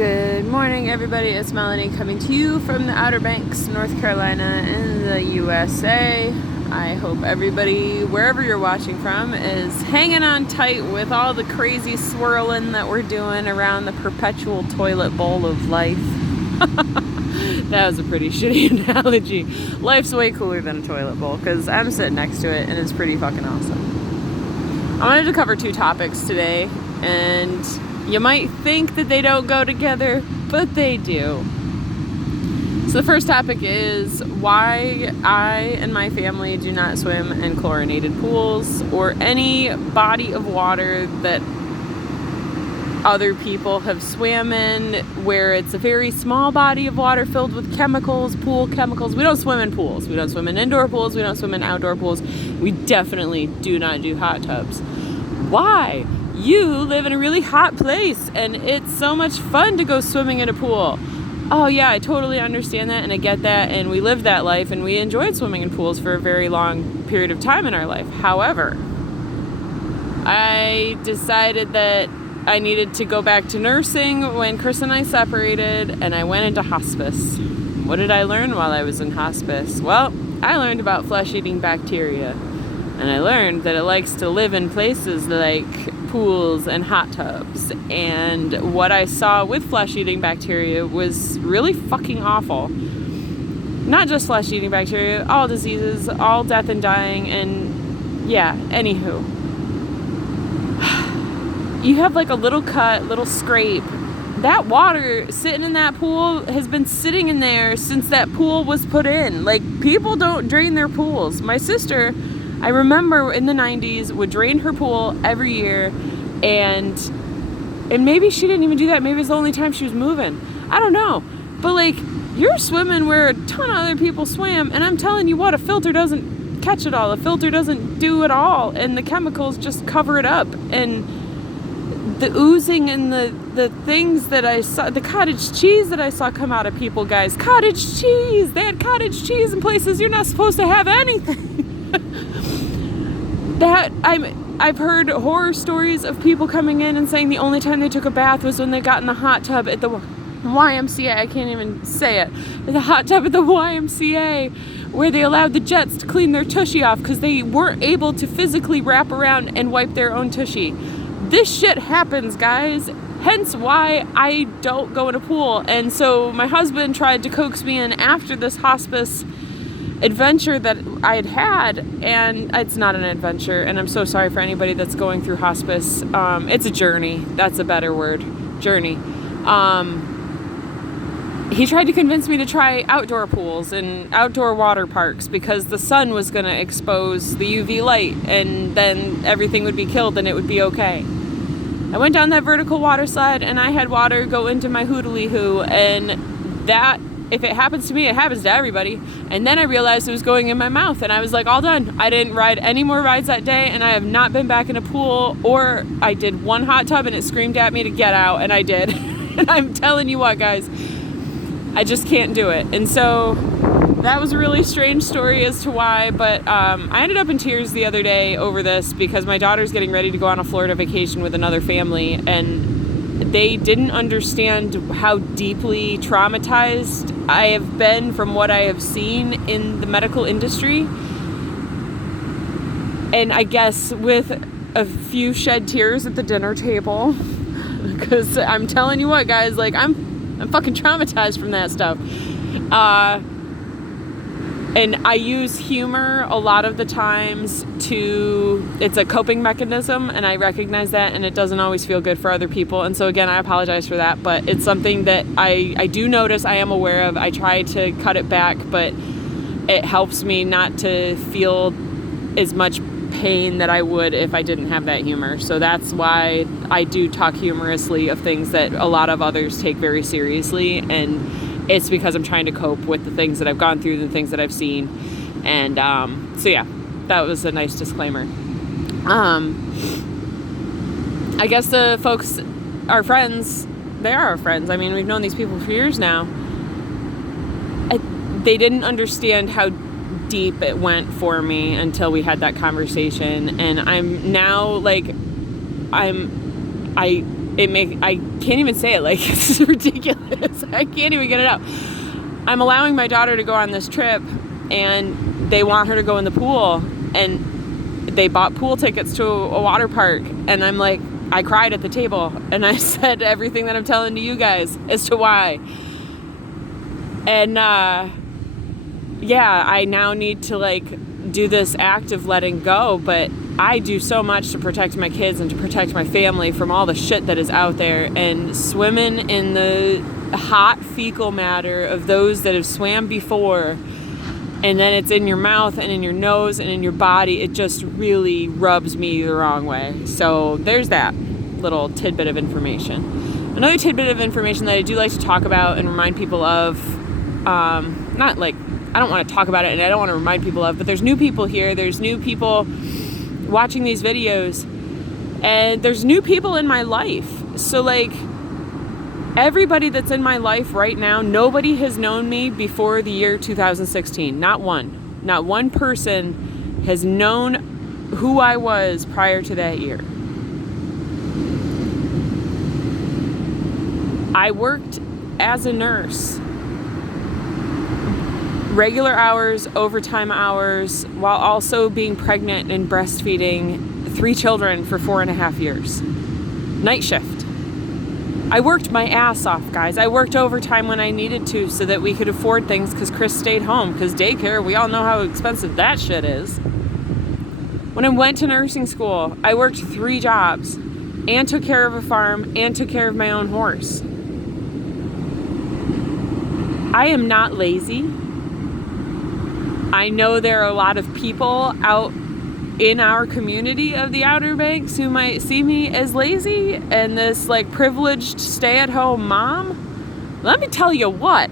Good morning, everybody. It's Melanie coming to you from the Outer Banks, North Carolina in the USA. I hope everybody, wherever you're watching from, is hanging on tight with all the crazy swirling that we're doing around the perpetual toilet bowl of life. That was a pretty shitty analogy. Life's way cooler than a toilet bowl because I'm sitting next to it and it's pretty fucking awesome. I wanted to cover two topics today, and you might think that they don't go together, but they do. So the first topic is why I and my family do not swim in chlorinated pools or any body of water that other people have swam in where it's a very small body of water filled with chemicals, pool chemicals. We don't swim in pools. We don't swim in indoor pools. We don't swim in outdoor pools. We definitely do not do hot tubs. Why? You live in a really hot place and it's so much fun to go swimming in a pool. Oh yeah, I totally understand that and I get that, and we lived that life and we enjoyed swimming in pools for a very long period of time in our life. However, I decided that I needed to go back to nursing when Chris and I separated, and I went into hospice. What did I learn while I was in hospice? Well, I learned about flesh-eating bacteria, and I learned that it likes to live in places like pools and hot tubs, and what I saw with flesh-eating bacteria was really fucking awful. Not just flesh-eating bacteria, all diseases, all death and dying, and yeah, anywho. You have like a little cut, little scrape. That water sitting in that pool has been sitting in there since that pool was put in. Like, people don't drain their pools. My sister, I remember in the 90s, would drain her pool every year, and maybe she didn't even do that. Maybe it's the only time she was moving. I don't know. But like, you're swimming where a ton of other people swam, and I'm telling you what, a filter doesn't catch it all. A filter doesn't do it all, and the chemicals just cover it up. And the oozing and the things that I saw, the cottage cheese that I saw come out of people, guys. Cottage cheese! They had cottage cheese in places you're not supposed to have anything. I've heard horror stories of people coming in and saying the only time they took a bath was when they got in the hot tub at the YMCA. I can't even say it. The hot tub at the YMCA, where they allowed the jets to clean their tushy off because they weren't able to physically wrap around and wipe their own tushy. This shit happens, guys. Hence why I don't go in a pool. And so my husband tried to coax me in after this hospice adventure that I had, and it's not an adventure, and I'm so sorry for anybody that's going through hospice. It's a journey. That's a better word. Journey. He tried to convince me to try outdoor pools and outdoor water parks because the sun was going to expose the UV light, and then everything would be killed and it would be okay. I went down that vertical water slide and I had water go into my hoodly-hoo, and that, if it happens to me, it happens to everybody. And then I realized it was going in my mouth, and I was like, all done. I didn't ride any more rides that day, and I have not been back in a pool, or I did one hot tub and it screamed at me to get out, and I did. And I'm telling you what, guys, I just can't do it. And so that was a really strange story as to why, but I ended up in tears the other day over this because my daughter's getting ready to go on a Florida vacation with another family, and they didn't understand how deeply traumatized I have been from what I have seen in the medical industry. And I guess with a few shed tears at the dinner table, because I'm telling you what, guys, like, I'm fucking traumatized from that stuff. And I use humor a lot of the times it's a coping mechanism, and I recognize that, and it doesn't always feel good for other people. And so again, I apologize for that, but it's something that I do notice, I am aware of. I try to cut it back, but it helps me not to feel as much pain that I would if I didn't have that humor. So that's why I do talk humorously of things that a lot of others take very seriously, and it's because I'm trying to cope with the things that I've gone through, the things that I've seen. And so yeah, that was a nice disclaimer. I guess the folks are friends. They are our friends. I mean, we've known these people for years now. They didn't understand how deep it went for me until we had that conversation. And I'm now like, I can't even say it, like, it's ridiculous. I can't even get it out. I'm allowing my daughter to go on this trip, and they want her to go in the pool, and they bought pool tickets to a water park, and I'm like, I cried at the table, and I said everything that I'm telling to you guys as to why. And yeah, I now need to like do this act of letting go, but I do so much to protect my kids and to protect my family from all the shit that is out there, and swimming in the hot fecal matter of those that have swam before, and then it's in your mouth and in your nose and in your body. It just really rubs me the wrong way. So there's that little tidbit of information. Another tidbit of information that I do like to talk about and remind people of, not like, I don't want to talk about it and I don't want to remind people of, but there's new people here. There's new people watching these videos, and there's new people in my life. So like, everybody that's in my life right now, nobody has known me before the year 2016. Not one person has known who I was prior to that year. I worked as a nurse, regular hours, overtime hours, while also being pregnant and breastfeeding 3 children for 4.5 years. Night shift. I worked my ass off, guys. I worked overtime when I needed to so that we could afford things, because Chris stayed home, because daycare, we all know how expensive that shit is. When I went to nursing school, I worked 3 jobs and took care of a farm and took care of my own horse. I am not lazy. I know there are a lot of people out in our community of the Outer Banks who might see me as lazy and this like privileged stay-at-home mom. Let me tell you what.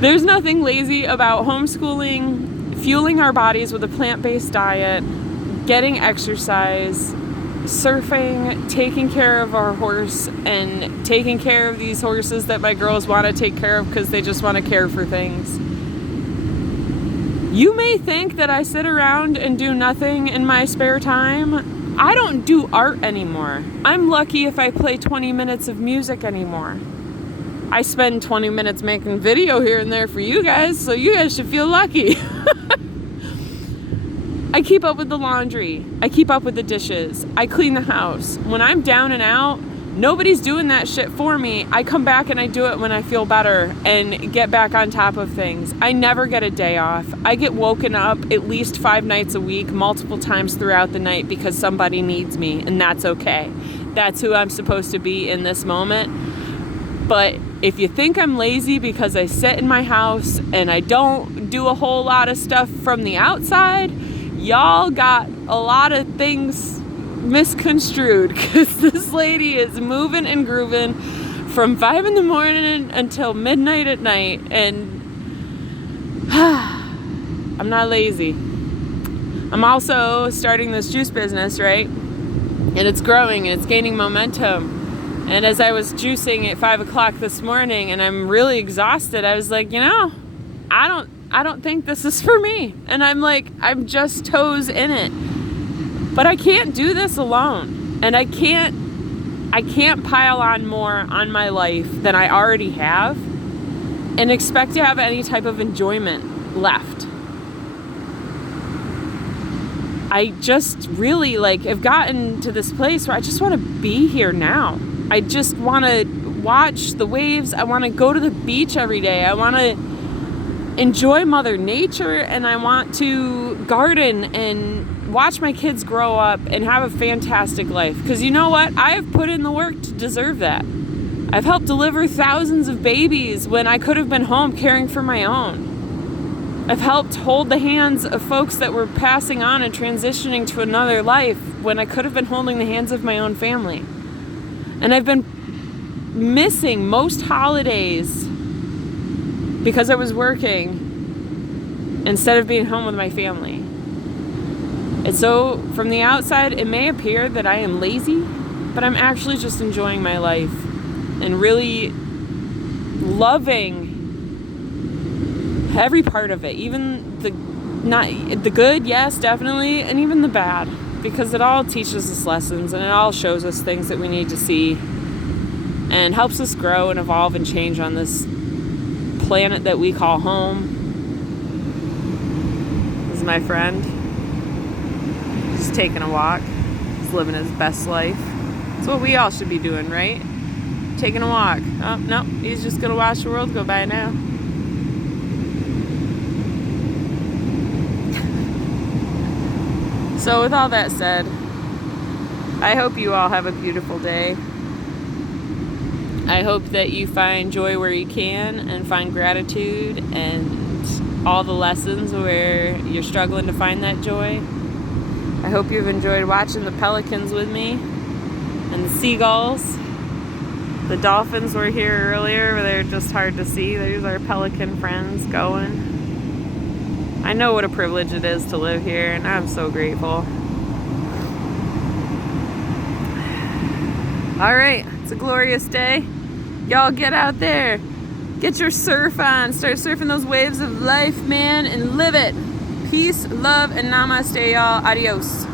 There's nothing lazy about homeschooling, fueling our bodies with a plant-based diet, getting exercise, surfing, taking care of our horse, and taking care of these horses that my girls want to take care of because they just want to care for things. You may think that I sit around and do nothing in my spare time. I don't do art anymore. I'm lucky if I play 20 minutes of music anymore. I spend 20 minutes making video here and there for you guys, so you guys should feel lucky. I keep up with the laundry. I keep up with the dishes. I clean the house. When I'm down and out, nobody's doing that shit for me. I come back and I do it when I feel better and get back on top of things. I never get a day off. I get woken up at least 5 nights a week, multiple times throughout the night, because somebody needs me, and that's okay. That's who I'm supposed to be in this moment. But if you think I'm lazy because I sit in my house and I don't do a whole lot of stuff from the outside, y'all got a lot of things misconstrued, because this lady is moving and grooving from 5 in the morning until midnight at night, and I'm not lazy. I'm also starting this juice business, right? And it's growing and it's gaining momentum. And as I was juicing at 5 o'clock this morning and I'm really exhausted, I was like, I don't think this is for me. And I'm just toes in it. But I can't do this alone. And I can't pile on more on my life than I already have and expect to have any type of enjoyment left. I just really have gotten to this place where I just want to be here now. I just want to watch the waves. I want to go to the beach every day. I want to enjoy Mother Nature, and I want to garden and watch my kids grow up and have a fantastic life. Because you know what? I have put in the work to deserve that. I've helped deliver thousands of babies when I could have been home caring for my own. I've helped hold the hands of folks that were passing on and transitioning to another life when I could have been holding the hands of my own family. And I've been missing most holidays because I was working instead of being home with my family. And so from the outside, it may appear that I am lazy, but I'm actually just enjoying my life and really loving every part of it, even the good, yes, definitely, and even the bad. because it all teaches us lessons and it all shows us things that we need to see and helps us grow and evolve and change on this planet that we call home. This is my friend. He's taking a walk. He's living his best life. That's what we all should be doing, right? Taking a walk. Oh, no, he's just going to watch the world go by now. So with all that said, I hope you all have a beautiful day. I hope that you find joy where you can and find gratitude and all the lessons where you're struggling to find that joy. I hope you've enjoyed watching the pelicans with me and the seagulls. The dolphins were here earlier, but they're just hard to see. There's our pelican friends going. I know what a privilege it is to live here, and I'm so grateful. All right, it's a glorious day. Y'all get out there. Get your surf on. Start surfing those waves of life, man, and live it. Peace, love, and namaste, y'all. Adios.